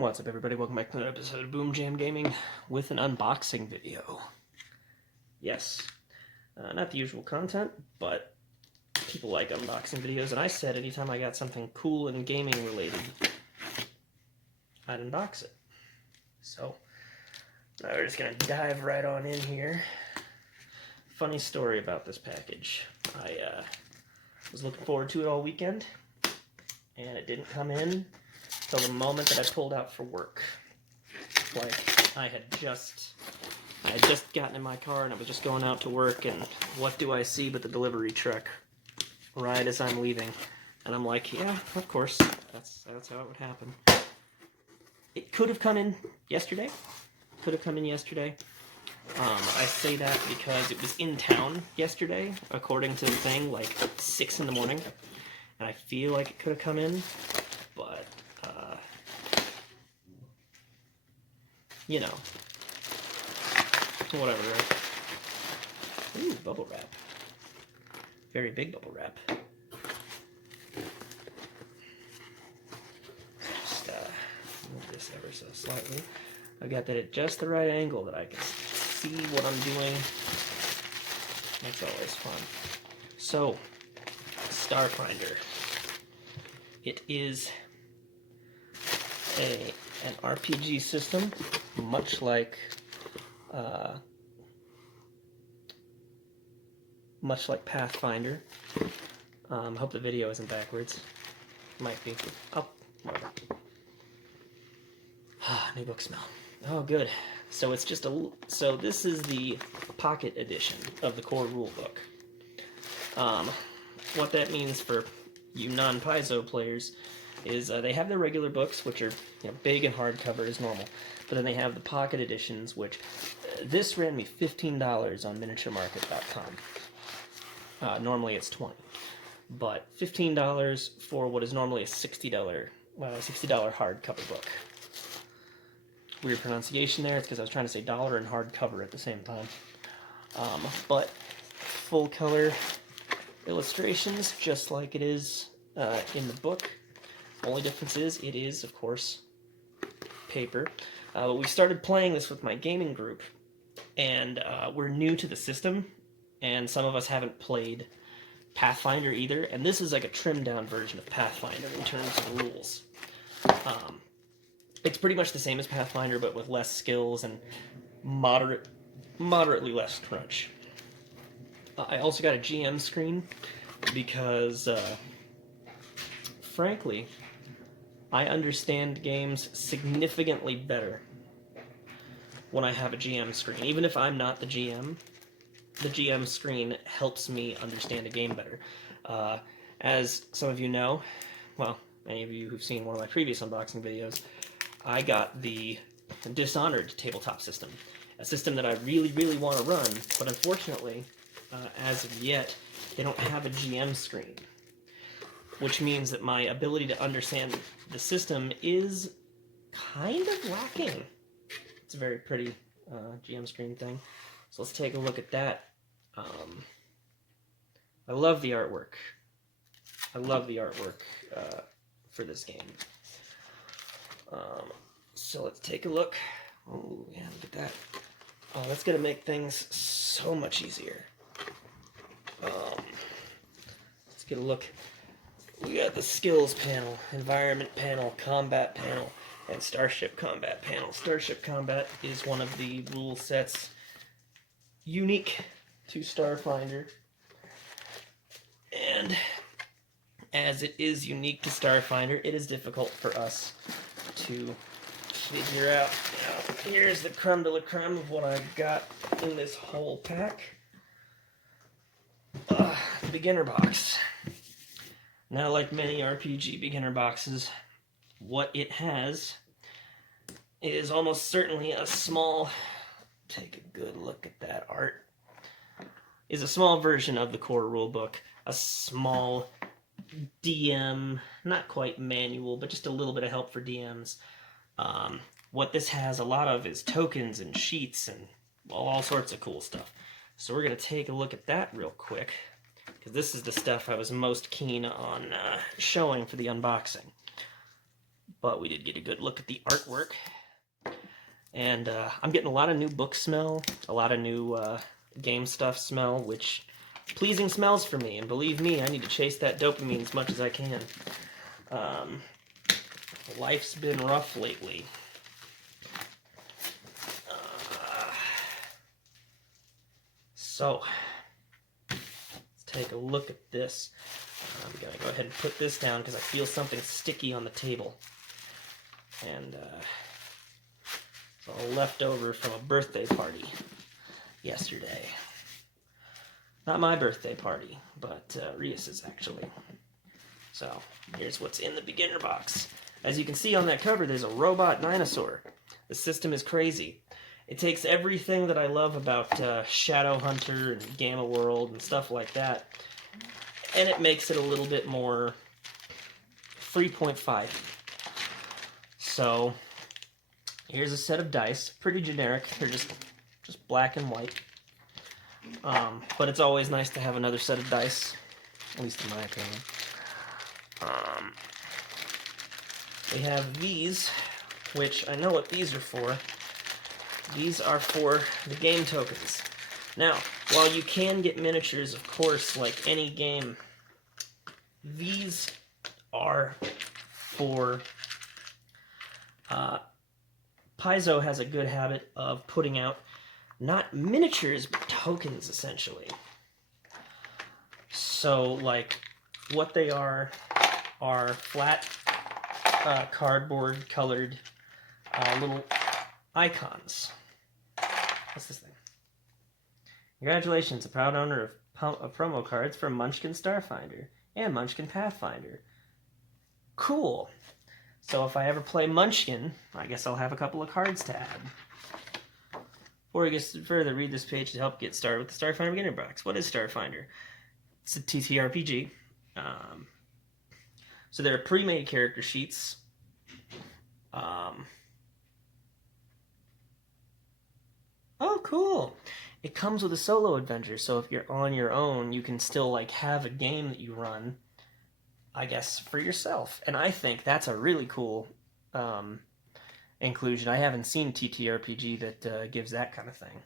What's up, everybody? Welcome back to another episode of Boom Jam Gaming with an unboxing video. Yes, not the usual content, but people like unboxing videos, and I said anytime I got something cool and gaming related, I'd unbox it. So, now we're just gonna dive right on in here. Funny story about this package. I was looking forward to it all weekend, and it didn't come in till the moment that I pulled out for work. Like, I had just gotten in my car and I was just going out to work, and what do I see but the delivery truck right as I'm leaving. And I'm like, yeah, of course, that's how it would happen. It could have come in yesterday. I say that because it was in town yesterday, according to the thing, like 6 in the morning. And I feel like it could have come in, but you know, whatever, right? Ooh, bubble wrap. Very big bubble wrap. Just move this ever so slightly. I got that at just the right angle that I can see what I'm doing. That's always fun. So, Starfinder. It is an RPG system, much like Pathfinder. Hope the video isn't backwards. Might be. Oh, whatever. New book smell. Oh, good. So it's just so this is the pocket edition of the core rulebook. What that means for you non-Paizo players is they have their regular books, which are big and hardcover as normal, but then they have the pocket editions, which this ran me $15 on miniaturemarket.com. Normally it's $20, but $15 for what is normally a $60 hardcover book. Weird pronunciation there. It's because I was trying to say dollar and hardcover at the same time. But full color illustrations, just like it is in the book. Only difference is it is, of course, paper. But we started playing this with my gaming group, and we're new to the system, and some of us haven't played Pathfinder either, and this is like a trimmed-down version of Pathfinder in terms of the rules. It's pretty much the same as Pathfinder, but with less skills and moderately less crunch. I also got a GM screen because, frankly, I understand games significantly better when I have a GM screen. Even if I'm not the GM screen helps me understand a game better. As some of you know, well, many of you who've seen one of my previous unboxing videos, I got the Dishonored tabletop system, a system that I really, really want to run, but unfortunately, as of yet, they don't have a GM screen, which means that my ability to understand the system is kind of lacking. It's a very pretty GM screen thing, so let's take a look at that. I love the artwork. For this game. So let's take a look. Oh, yeah, look at that. Oh, that's going to make things so much easier. Let's get a look. We got the skills panel, environment panel, combat panel, and starship combat panel. Starship combat is one of the rule sets unique to Starfinder. And as it is unique to Starfinder, it is difficult for us to figure out. Here's the creme de la creme of what I've got in this whole pack. The beginner box. Now, like many RPG beginner boxes, what it has is almost certainly a small, take a good look at that art, is a small version of the core rulebook, a small DM, not quite manual, but just a little bit of help for DMs. What this has a lot of is tokens and sheets and all sorts of cool stuff. So we're going to take a look at that real quick, because this is the stuff I was most keen on showing for the unboxing. but we did get a good look at the artwork. And I'm getting a lot of new book smell, a lot of new game stuff smell, which pleasing smells for me. And believe me, I need to chase that dopamine as much as I can. Life's been rough lately. So, let's take a look at this. I'm going to go ahead and put this down because I feel something sticky on the table. And it's all left over from a birthday party yesterday. Not my birthday party, but Rias's actually. So, here's what's in the beginner box. As you can see on that cover, there's a robot dinosaur. The system is crazy. It takes everything that I love about Shadowhunter and Gamma World and stuff like that, and it makes it a little bit more 3.5. So, here's a set of dice. Pretty generic. They're just black and white. But it's always nice to have another set of dice, at least in my opinion. We have these, which I know what these are for. These are for the game tokens. Now, while you can get miniatures, of course, like any game, these are for... Paizo has a good habit of putting out not miniatures, but tokens, essentially. So, like, what they are flat, cardboard-colored little icons. What's this thing? Congratulations, a proud owner of promo cards for Munchkin Starfinder and Munchkin Pathfinder. Cool. So if I ever play Munchkin, I guess I'll have a couple of cards to add. Before we get further, read this page to help get started with the Starfinder beginner box. What is Starfinder? It's a TTRPG. So there are pre-made character sheets. Oh, cool. It comes with a solo adventure, so if you're on your own, you can still like have a game that you run, I guess, for yourself. And I think that's a really cool inclusion. I haven't seen TTRPG that gives that kind of thing.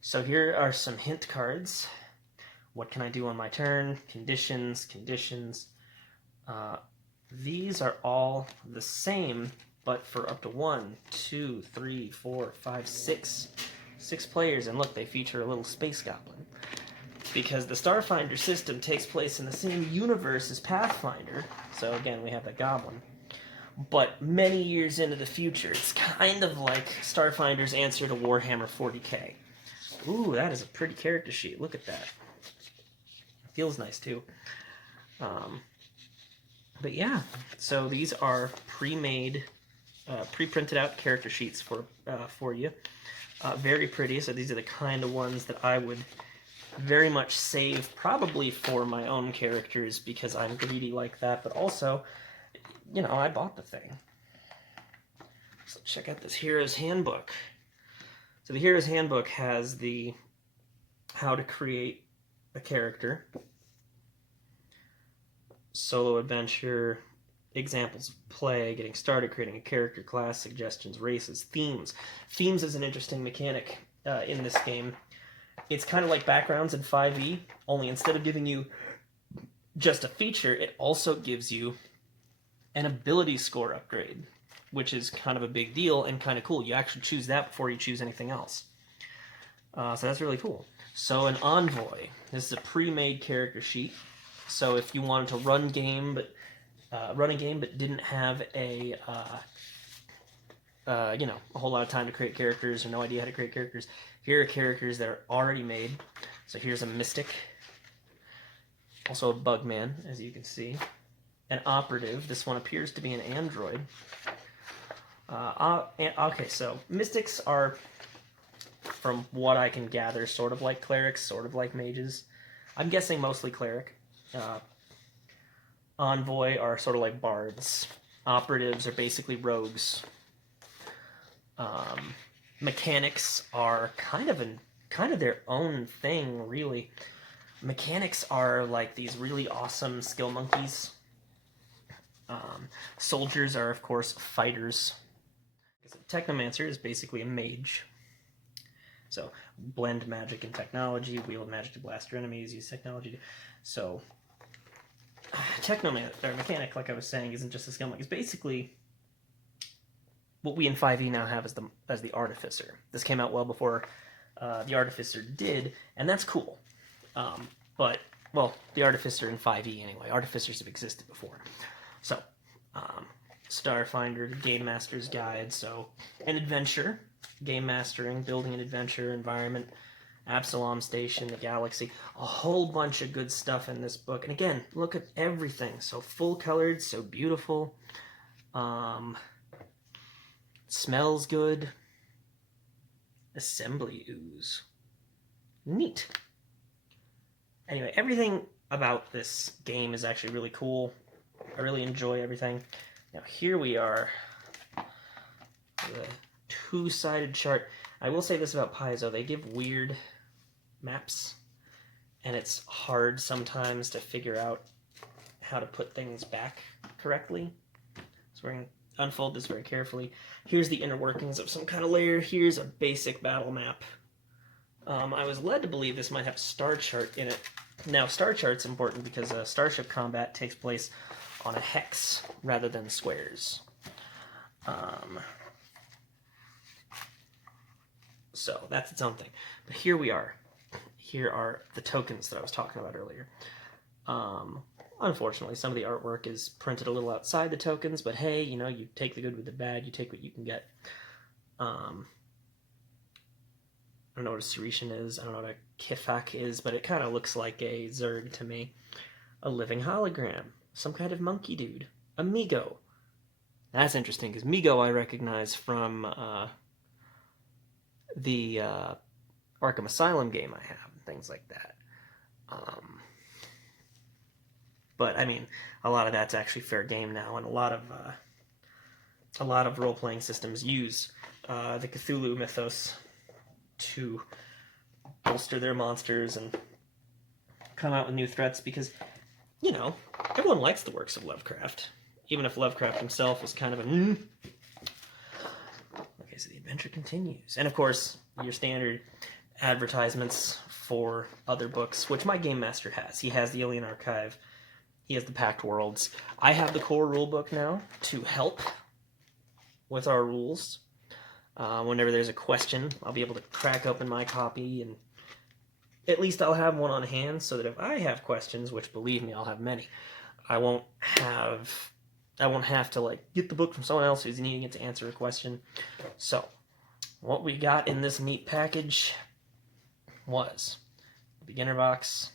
So here are some hint cards. What can I do on my turn? Conditions. These are all the same, but for up to 1, 2, 3, 4, 5, 6 players. And look, they feature a little space goblin. Because the Starfinder system takes place in the same universe as Pathfinder. So again, we have the goblin. But many years into the future, it's kind of like Starfinder's answer to Warhammer 40k. Ooh, that is a pretty character sheet. Look at that. Feels nice, too. But yeah, so these are pre-made, pre-printed out character sheets for you. Very pretty, so these are the kind of ones that I would very much save probably for my own characters because I'm greedy like that, but also, you know, I bought the thing. So check out this Hero's Handbook. So the Hero's Handbook has the how to create a character, solo adventure, examples of play, getting started, creating a character, class, suggestions, races, themes. Themes is an interesting mechanic in this game. It's kind of like backgrounds in 5e, only instead of giving you just a feature, it also gives you an ability score upgrade, which is kind of a big deal and kind of cool. You actually choose that before you choose anything else. So that's really cool. So an envoy. This is a pre-made character sheet. So if you wanted to run a game but didn't have a whole lot of time to create characters or no idea how to create characters, here are characters that are already made. So here's a mystic, also a bugman, as you can see, an operative. This one appears to be an android. Okay, so mystics are, from what I can gather, sort of like clerics, sort of like mages. I'm guessing mostly cleric. Envoy are sort of like bards. Operatives are basically rogues. Mechanics are kind of their own thing, really. Mechanics are like these really awesome skill monkeys. Soldiers are, of course, fighters. Technomancer is basically a mage. So, blend magic and technology, wield magic to blast your enemies, use technology to... So, Technomancer, or mechanic, like I was saying, isn't just a skill. It's basically what we in 5e now have as the Artificer. This came out well before the Artificer did, and that's cool. But, well, the Artificer in 5e anyway. Artificers have existed before. So, Starfinder, Game Master's Guide, so an adventure, game mastering, building an adventure environment, Absalom Station, the galaxy, a whole bunch of good stuff in this book. And again, look at everything. So full-colored, so beautiful. Smells good. Assembly ooze. Neat. Anyway, everything about this game is actually really cool. I really enjoy everything. Now here we are. The two-sided chart. I will say this about Paizo. They give weird maps, and it's hard sometimes to figure out how to put things back correctly. So we're going to unfold this very carefully. Here's the inner workings of some kind of layer. Here's a basic battle map. I was led to believe this might have a star chart in it. Now, star chart's important because starship combat takes place on a hex rather than squares. So that's its own thing. But here we are. Here are the tokens that I was talking about earlier. Unfortunately, some of the artwork is printed a little outside the tokens, but hey, you know, you take the good with the bad, you take what you can get. I don't know what a Saritian is, I don't know what a Kifak is, but it kind of looks like a Zerg to me. A living hologram. Some kind of monkey dude. A Migo. That's interesting, because Migo I recognize from the Arkham Asylum game I have, and things like that. But, I mean, a lot of that's actually fair game now, and a lot of role-playing systems use the Cthulhu mythos to bolster their monsters and come out with new threats, because, you know, everyone likes the works of Lovecraft, even if Lovecraft himself was kind of a... Okay, so the adventure continues. And, of course, your standard advertisements for other books, which my Game Master has. He has the Alien Archive. He has the Pact Worlds. I have the core rulebook now to help with our rules. Whenever there's a question, I'll be able to crack open my copy, and at least I'll have one on hand so that if I have questions, which believe me, I'll have many, I won't have to like get the book from someone else who's needing it to answer a question. So, what we got in this neat package was the beginner box,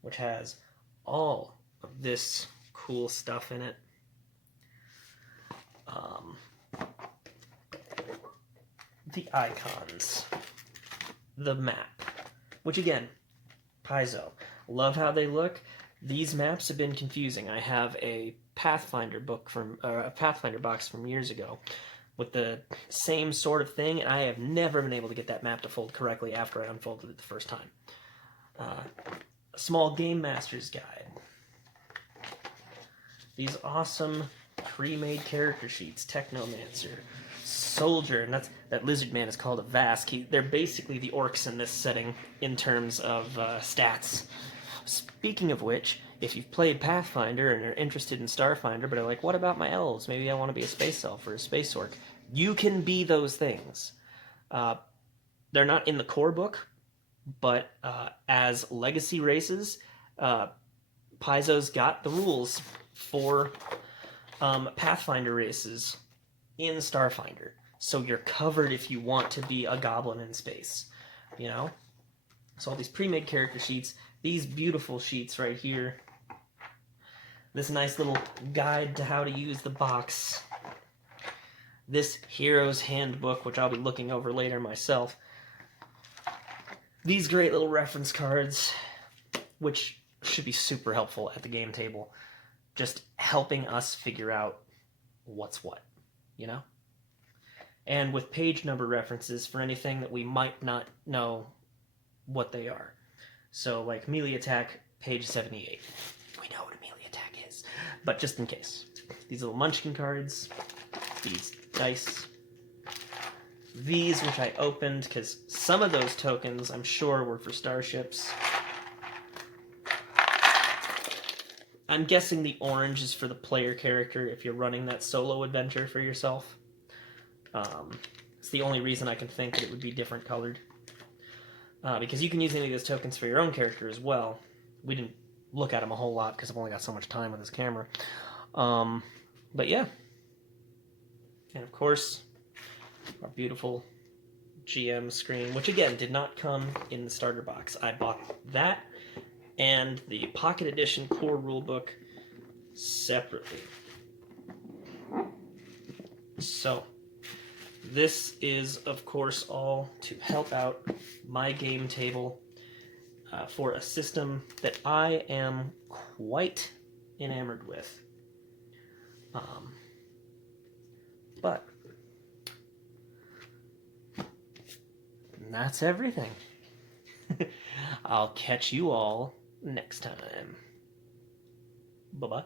which has all of this cool stuff in it. The icons, the map, which again, Paizo. Love how they look. These maps have been confusing. I have a Pathfinder book a Pathfinder box from years ago with the same sort of thing, and I have never been able to get that map to fold correctly after I unfolded it the first time. A small Game Master's Guide. These awesome pre-made character sheets, Technomancer, Soldier, and that lizard man is called a Vask. They're basically the orcs in this setting in terms of stats. Speaking of which, if you've played Pathfinder and are interested in Starfinder, but are like, what about my elves? Maybe I want to be a space elf or a space orc. You can be those things. They're not in the core book, but as legacy races, Paizo's got the rules for Pathfinder races in Starfinder. So you're covered if you want to be a goblin in space, you know? So all these pre-made character sheets, these beautiful sheets right here, this nice little guide to how to use the box, this Hero's Handbook, which I'll be looking over later myself, these great little reference cards, which should be super helpful at the game table, just helping us figure out what's what, you know? And with page number references for anything that we might not know what they are. So, like, melee attack, page 78. We know what a melee attack is. But just in case. These little munchkin cards, these dice, these which I opened because some of those tokens I'm sure were for starships. I'm guessing the orange is for the player character if you're running that solo adventure for yourself. It's the only reason I can think that it would be different colored. Because you can use any of those tokens for your own character as well. We didn't look at them a whole lot because I've only got so much time with this camera. But yeah. And of course, our beautiful GM screen, which again did not come in the starter box. I bought that and the Pocket Edition core rulebook separately. So, this is, of course, all to help out my game table for a system that I am quite enamored with. But that's everything. I'll catch you all next time. Bye-bye.